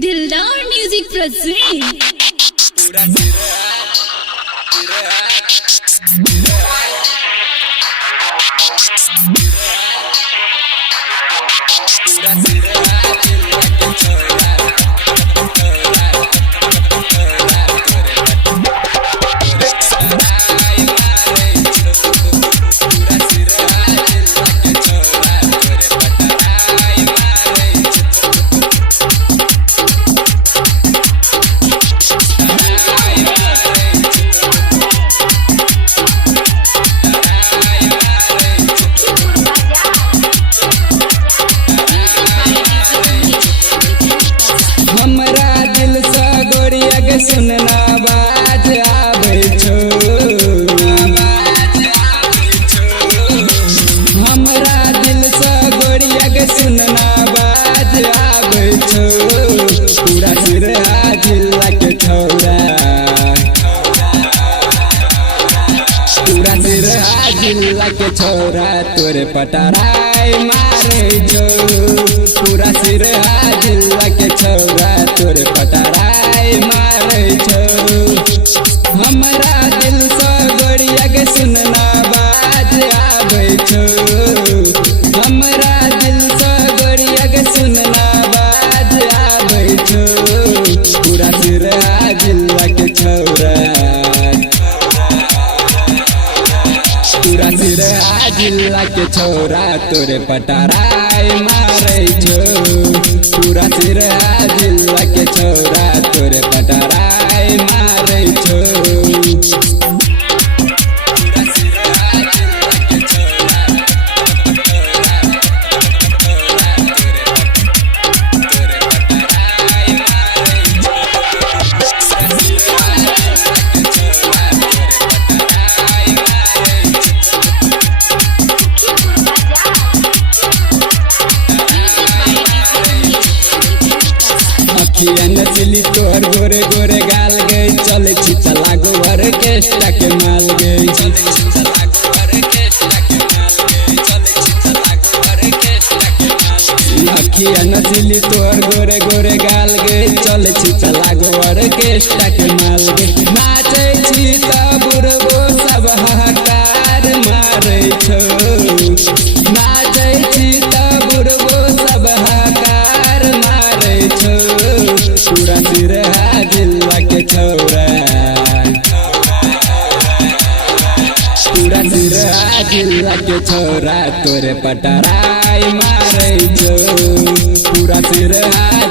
dildar music presents सुनना बाज आवे छो हमरा दिल से गोरिया के सुनना बाज आवे छो पूरा सिरा जिला के छौरा पूरा सिरा जिला के छौरा तोरे पटराई मारे छो पूरा सिरा जिला के छौरा तोरे पटराई मारे छो हमरा दिल से गोरिया के सुनना बाज आवे छो हमरा दिल से गोरिया के सुनना बाज आवे छो पूरा सिरा जिला के छौरा पूरा सिरा जिला के छौरा तोरे पटराई मारे छो पूरा सिरा जिला के छौरा तोरे पटराई मारे छो नचली तोहर गोरे गोरे गाल गई चले छिता लागो ऑर्केस्ट्रा के माल गई अखिया नचली तोहर गोरे गोरे गाल गई चले छिता लागो ऑर्केस्ट्रा के माल गई नाचे छी त बुढ़बो सब हाहाकार मारे छो नाचे छी त बुढ़बो सब हाहाकार मारे छो पूरा सिरा जिला के छौरा पूरा सिरा जिला के छौरा तोरे पटराई मारे छो पूरा सिरा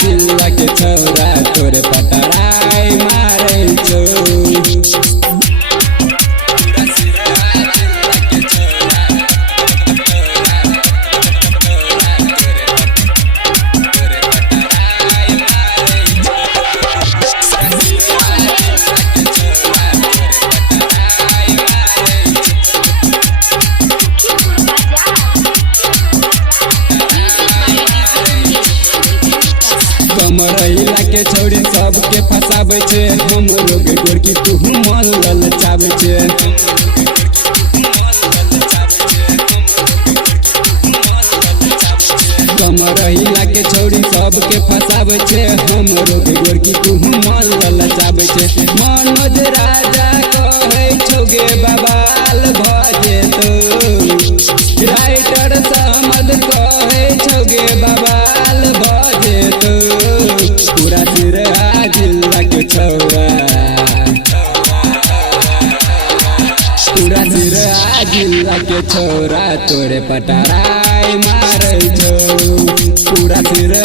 जिला के छौरा तोरे पटराई मारे छो कमरैला के छौरी सबके फसाबै छे हम लोग गोरकी तू मन ललचाबै छे कमरैला के छौरी सबके फसाबै छे हम लोग गोरकी तू मन ललचाबै छे मनोज राजा कहै छौगे बवाल भजे तो राइटर समद कहै छौगे बवाल भजे तो पूरा सिरा जिला के छौरा पूरा सिरा जिला के छौरा तोरे पटराई मारे छो पूरा सिरा